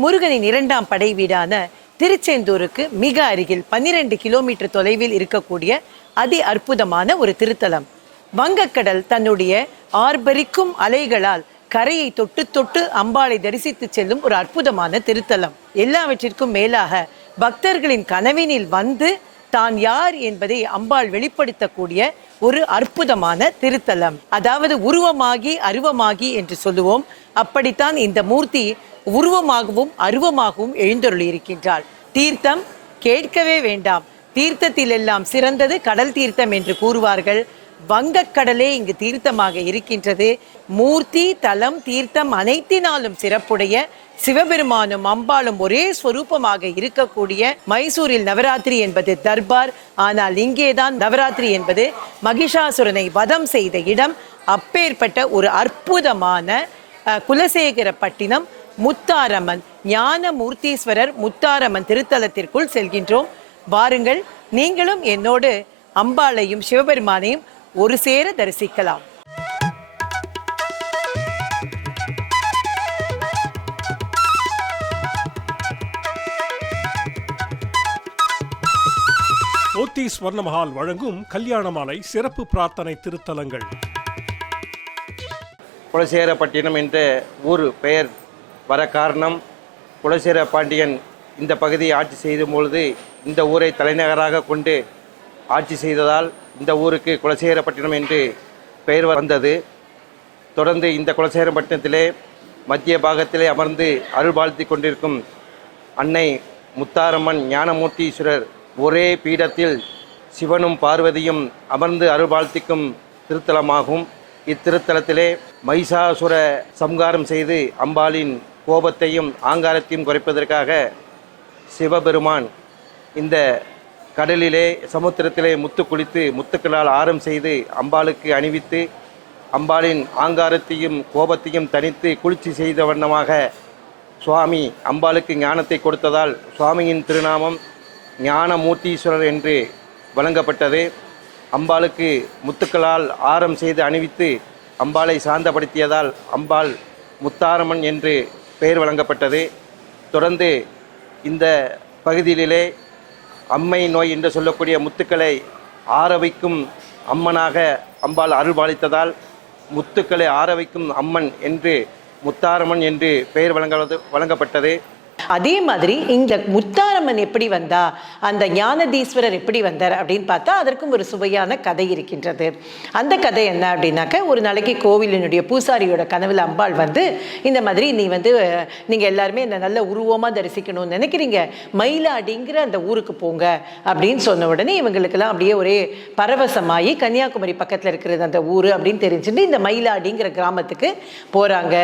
முருகனின் இரண்டாம் படை வீடான திருச்செந்தூருக்கு மிக அருகில் 12 கிலோமீட்டர் தொலைவில் இருக்கக்கூடிய அதி அற்புதமான ஒரு திருத்தலம். வங்கக்கடல் தன்னுடைய ஆர்ப்பரிக்கும் அலைகளால் கரையை தொட்டு தொட்டு அம்பாளை தரிசித்து செல்லும் ஒரு அற்புதமான திருத்தலம். எல்லாவற்றிற்கும் மேலாக பக்தர்களின் கனவினில் வந்து தான் யார் என்பதை அம்பாள் வெளிப்படுத்தக்கூடிய ஒரு அற்புதமான திருத்தலம். அதாவது உருவமாகி அருவமாகி என்று சொல்லுவோம். அப்படித்தான் இந்த மூர்த்தி உருவமாகவும் அருவமாகவும் எழுந்தருளி இருக்கின்றாள். தீர்த்தம் கேட்கவே வேண்டாம். தீர்த்தத்தில் எல்லாம் சிறந்தது கடல் தீர்த்தம் என்று கூறுவார்கள். வங்கக்கடலே இங்கு தீர்த்தமாக இருக்கின்றது. மூர்த்தி, தலம், தீர்த்தம் அனைத்தினாலும் சிறப்புடைய சிவபெருமானும் அம்பாளும் ஒரே ஸ்வரூபமாக இருக்கக்கூடிய மைசூரில் நவராத்திரி என்பது தர்பார். ஆனால் இங்கேதான் நவராத்திரி என்பது மகிஷாசுரனை வதம் செய்த இடம். அப்பேற்பட்ட ஒரு அற்புதமான குலசேகரப்பட்டினம் முத்தாரம்மன் ஞானமூர்த்தீஸ்வரர் முத்தாரம்மன் திருத்தலத்திற்குள் செல்கின்றோம். வாருங்கள், நீங்களும் என்னோடு அம்பாளையும் சிவபெருமானையும் ஒரு சேர தரிசிக்கலாம். ஓத்தி ஸ்வர்ணமஹால் வழங்கும் கல்யாண மாலை சிறப்பு பிரார்த்தனை திருத்தலங்கள். குலசேகரப்பட்டினம் என்ற ஊர் பெயர் வர காரணம், குலசேகர பாண்டியன் இந்த பகுதியை ஆட்சி செய்யும் பொழுது இந்த ஊரை தலைநகராக கொண்டு ஆட்சி செய்ததால் இந்த ஊருக்கு குலசேகரப்பட்டினம் என்று பெயர் வந்தது. தொடர்ந்து இந்த குலசேகரப்பட்டினத்திலே மத்திய பாகத்திலே அமர்ந்து அருள்பாலித்து கொண்டிருக்கும் அன்னை முத்தாரம்மன் ஞானமூர்த்தீஸ்வரர் ஒரே பீடத்தில் சிவனும் பார்வதியும் அமர்ந்து அருள்பாலித்திக்கும் திருத்தலமாகும். இத்திருத்தலத்திலே மகிஷாசுர சம்ஹாரம் செய்து அம்பாளின் கோபத்தையும் ஆங்காரத்தையும் குறைப்பதற்காக சிவபெருமான் இந்த கடலிலே சமுத்திரத்திலே முத்து குளித்து முத்துக்களால் ஆரம் செய்து அம்பாளுக்கு அணிவித்து அம்பாளின் ஆங்காரத்தையும் கோபத்தையும் தனித்து குளிர்ச்சி செய்த வண்ணமாக சுவாமி அம்பாளுக்கு ஞானத்தை கொடுத்ததால் சுவாமியின் திருநாமம் ஞானமூர்த்தீஸ்வரர் என்று வழங்கப்பட்டது. அம்பாளுக்கு முத்துக்களால் ஆரம் செய்து அணிவித்து அம்பாளை சாந்தப்படுத்தியதால் அம்பாள் முத்தாரம்மன் என்று பெயர் வழங்கப்பட்டது. தொடர்ந்து இந்த பகுதியிலே அம்மை நோய் என்று சொல்லக்கூடிய முத்துக்களை ஆரவைக்கும் அம்மனாக அம்பாள் அருள்பாலித்ததால் முத்துக்களை ஆரவைக்கும் அம்மன் என்று முத்தாரம்மன் என்று பெயர் வழங்கப்பட்டது. அதே மாதிரி இந்த முத்தாரம்மன் எப்படி வந்தா, அந்த ஞானதீஸ்வரர் எப்படி வந்தார் அப்படின்னு பார்த்தா அதற்கும் ஒரு சுவையான கதை இருக்கின்றது. அந்த கதை என்ன அப்படின்னாக்க, ஒரு நாளைக்கு கோவிலினுடைய பூசாரியோட கனவுல அம்பாள் வந்து இந்த மாதிரி நீங்கள் எல்லாருமே இந்த நல்ல உருவமாக தரிசிக்கணும்னு நினைக்கிறீங்க, மயிலாடிங்கிற அந்த ஊருக்கு போங்க அப்படின்னு சொன்ன உடனே இவங்களுக்கெல்லாம் அப்படியே ஒரே பரவசமாகி கன்னியாகுமரி பக்கத்தில் இருக்கிறது அந்த ஊர் அப்படின்னு தெரிஞ்சுட்டு இந்த மயிலாடிங்கிற கிராமத்துக்கு போகிறாங்க.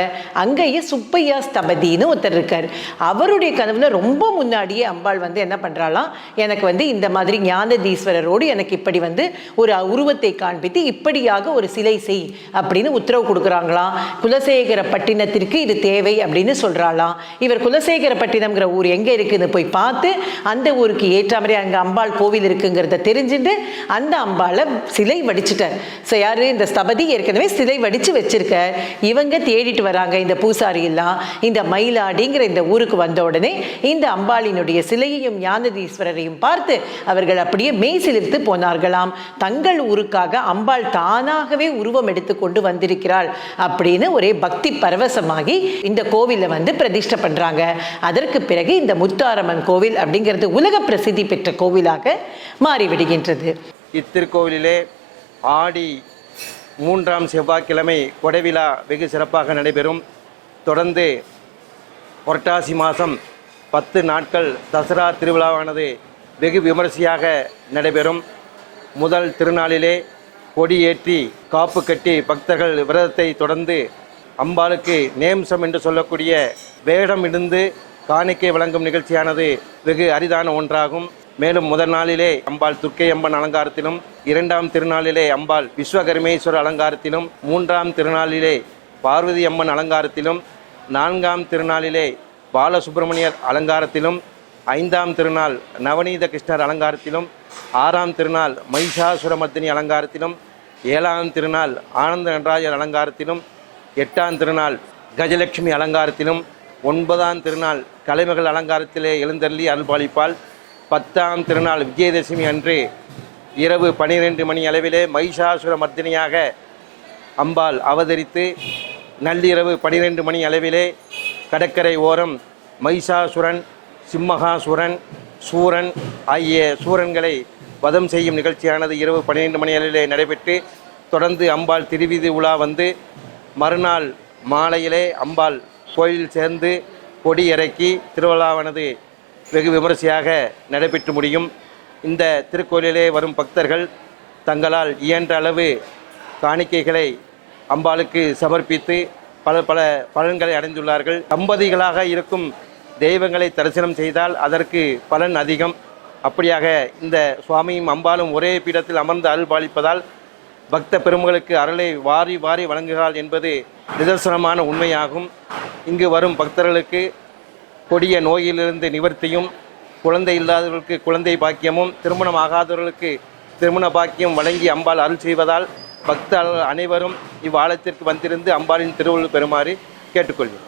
அங்கேயே சுப்பையா ஸ்தபதினு ஒருத்தர் இருக்கார். அவருடைய கனவுல ரொம்ப முன்னாடியே அம்பாள் என்ன பண்றாளாம், எனக்கு இந்த மாதிரி ஞானதீஸ்வரரோடு எனக்கு இப்படி ஒரு உருவத்தை காண்பித்து இப்படியாக ஒரு சிலை செய் அப்படின்னு உத்தரவு கொடுக்குறாங்களாம். குலசேகரப்பட்டினத்திற்கு இது தேவை அப்படின்னு சொல்றாளாம். இவர் குலசேகரப்பட்டினம்ங்கிற ஊர் எங்க இருக்குன்னு போய் பார்த்து அந்த ஊருக்கு ஏற்ற மாதிரி அங்க அம்பாள் கோவில் இருக்குங்கிறத தெரிஞ்சுட்டு அந்த அம்பாளை சிலை வடிச்சுட்டார். யாரு, இந்த ஸ்தபதி ஏற்கனவே சிலை வடிச்சு வச்சிருக்க. இவங்க தேடிட்டு வராங்க இந்த பூசாரி எல்லாம். இந்த மயிலாடிங்கிற இந்த ஊருக்கு வந்த உடனே இந்த அம்பாளினுடைய சிலையையும் ஞானதீஸ்வரரையும் பார்த்து அவர்கள் அப்படியே மெய்சிலிர்த்து போனார்களாம். தங்கள் ஊருக்காக அம்பாள் தானாகவே உருவம் எடுத்து கொண்டு வந்திருக்கிறாள் அப்படின்னு ஒரே பக்தி பரவசமாகி இந்த கோவிலை பிரதிஷ்டை பண்றாங்க. அதற்கு பிறகு இந்த முத்தாரம்மன் கோவில் அப்படிங்கிறது உலக பிரசித்தி பெற்ற கோவிலாக மாறிவிடுகின்றது. இத்திருக்கோவிலே ஆடி 3ஆம் செவ்வாய்க்கிழமை கொடைவிழா வெகு சிறப்பாக நடைபெறும். தொடர்ந்து புரட்டாசி மாதம் 10 நாட்கள் தசரா திருவிழாவானது வெகு விமரிசையாக நடைபெறும். முதல் திருநாளிலே கொடியேற்றி காப்பு கட்டி பக்தர்கள் விரதத்தை தொடர்ந்து அம்பாளுக்கு நேம்சம் என்று சொல்லக்கூடிய வேடம் இருந்து காணிக்கை வழங்கும் நிகழ்ச்சியானது வெகு அரிதான ஒன்றாகும். மேலும் முதல் நாளிலே அம்பாள் துர்க்கை அம்மன் அலங்காரத்திலும், 2ஆம் திருநாளிலே அம்பாள் விஸ்வகர்மேஸ்வரர் அலங்காரத்திலும், 3ஆம் திருநாளிலே பார்வதி அம்மன் அலங்காரத்திலும், 4ஆம் திருநாளிலே பாலசுப்பிரமணியர் அலங்காரத்திலும், 5ஆம் திருநாள் நவநீத கிருஷ்ணர் அலங்காரத்திலும், 6ஆம் திருநாள் மகிஷாசுரமர்த்தினி அலங்காரத்திலும், 7ஆம் திருநாள் ஆனந்த நடராஜர் அலங்காரத்திலும், 8ஆம் திருநாள் கஜலட்சுமி அலங்காரத்திலும், 9ஆம் திருநாள் கலைமகள் அலங்காரத்திலே எழுந்தருளி அருள்பாலிப்பாள். 10ஆம் திருநாள் விஜயதசமி அன்று இரவு 12 மணி அளவிலே மகிஷாசுர மர்தினியாக அம்பாள் அவதரித்து நள்ளிரவு 12 மணி அளவிலே கடற்கரை ஓரம் மகிஷாசுரன், சிம்மகாசுரன், சூரன் ஆகிய சூரன்களை வதம் செய்யும் நிகழ்ச்சியானது இரவு 12 மணி அளவிலே நடைபெற்று தொடர்ந்து அம்பாள் திருவீதி உலா வந்து மறுநாள் மாலையிலே அம்பாள் கோயில் சேர்ந்து கொடி இறக்கி திருவிழாவானது வெகு விமரிசையாக நடைபெற்று முடியும். இந்த திருக்கோயிலிலே வரும் பக்தர்கள் தங்களால் இயன்ற அளவு காணிக்கைகளை அம்பாளுக்கு சமர்ப்பித்து பல பலன்களை அடைந்துள்ளார்கள். தம்பதிகளாக இருக்கும் தெய்வங்களை தரிசனம் செய்தால் அதற்கு பலன் அதிகம். அப்படியாக இந்த சுவாமியும் அம்பாளும் ஒரே பீடத்தில் அமர்ந்து அருள் பாலிப்பதால் பக்த பெருமகளுக்கு அருளை வாரி வாரி வழங்குகிறாள் என்பது நிதர்சனமான உண்மையாகும். இங்கு வரும் பக்தர்களுக்கு கொடிய நோயிலிருந்து நிவர்த்தியும், குழந்தை இல்லாதவர்களுக்கு குழந்தை பாக்கியமும், திருமணம் ஆகாதவர்களுக்கு திருமண பாக்கியம் வழங்கி அம்பாள் அருள் செய்வதால் பக்தர்கள் அனைவரும் இவ்வாலயத்திற்கு வந்திருந்து அம்பாளின் திருவள்ளுவர் பெறுமாறு கேட்டுக்கொள்கிறேன்.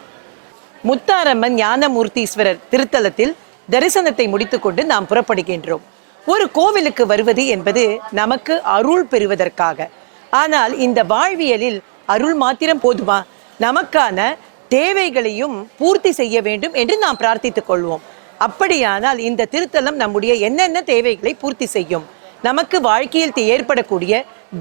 முத்தாரம்மன் ஞானமூர்த்தீஸ்வரர் திருத்தலத்தில் தரிசனத்தை முடித்துக்கொண்டு நாம் புறப்படுகின்றோம். ஒரு கோவிலுக்கு வருவது என்பது நமக்கு அருள் பெறுவதற்காக. ஆனால் இந்த வாழ்வியலில் அருள் மாத்திரம் போதுமா? நமக்கான தேவைகளையும் பூர்த்தி செய்ய வேண்டும் என்று நாம் பிரார்த்தித்துக் கொள்வோம். அப்படியானால் இந்த திருத்தலம் நம்முடைய என்னென்ன தேவைகளை பூர்த்தி செய்யும்? நமக்கு வாழ்க்கையில் ஏற்படக்கூடிய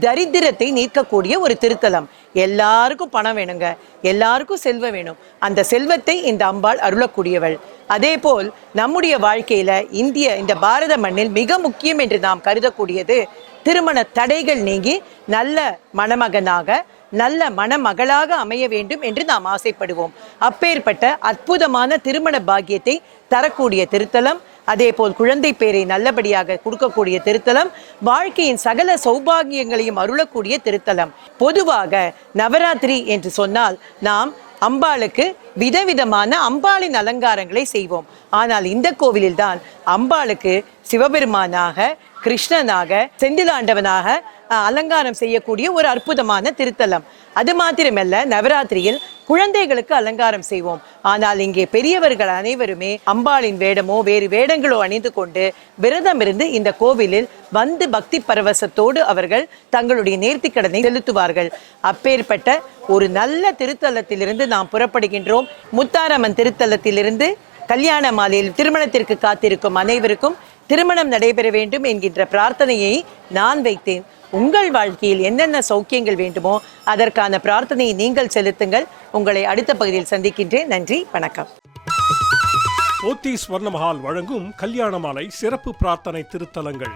தரித்திரத்தை நீக்கக்கூடிய ஒரு திருத்தலம். எல்லாருக்கும் பணம் வேணுங்க, எல்லாருக்கும் செல்வம் வேணும். அந்த செல்வத்தை இந்த அம்பாள் அருளக்கூடியவள். அதே போல் நம்முடைய வாழ்க்கையில இந்த பாரத மண்ணில் மிக முக்கியம் என்று நாம் கருதக்கூடியது திருமண தடைகள் நீங்கி நல்ல மணமகனாக, நல்ல மணமகளாக அமைய வேண்டும் என்று நாம் ஆசைப்படுவோம். அப்பேற்பட்ட அற்புதமான திருமண பாக்கியத்தை தரக்கூடிய திருத்தலம், அதே போல் குழந்தை பேரை நல்லபடியாக கொடுக்கக்கூடிய திருத்தலம், வாழ்க்கையின் சகல சௌபாகியங்களையும் அருளக்கூடிய திருத்தலம். பொதுவாக நவராத்திரி என்று சொன்னால் நாம் அம்பாளுக்கு விதவிதமான அம்பாளின் அலங்காரங்களை செய்வோம். ஆனால் இந்த கோவிலில் தான் அம்பாளுக்கு சிவபெருமானாக, கிருஷ்ணனாக, செந்திலாண்டவனாக அலங்காரம் செய்யக்கூடிய ஒரு அற்புதமான திருத்தலம். அது மாத்திரமல்ல, நவராத்திரியில் குழந்தைகளுக்கு அலங்காரம் செய்வோம். ஆனால் இங்கே பெரியவர்கள் அனைவருமே அம்பாளின் வேடமோ வேறு வேடங்களோ அணிந்து கொண்டு விரதம் இருந்து இந்த கோவிலில் வந்து பக்தி பரவசத்தோடு அவர்கள் தங்களுடைய நேர்த்திக்கடனை செலுத்துவார்கள். அப்பேற்பட்ட ஒரு நல்ல திருத்தலத்திலிருந்து நாம் புறப்படுகின்றோம். முத்தாரம்மன் திருத்தலத்திலிருந்து கல்யாண மாலையில் திருமணத்திற்கு காத்திருக்கும் அனைவருக்கும் திருமணம் நடைபெற வேண்டும் என்கின்ற பிரார்த்தனையை நான் வைத்தேன். உங்கள் வாழ்க்கையில் என்னென்ன சௌக்கியங்கள் வேண்டுமோ அதற்கான பிரார்த்தனையை நீங்கள் செலுத்துங்கள். உங்களை அடுத்த பகுதியில் சந்திக்கின்றேன். நன்றி, வணக்கம். போத்தீஸ் ஸ்வர்ண மஹால் வழங்கும் கல்யாண மாலை சிறப்பு பிரார்த்தனை திருத்தலங்கள்.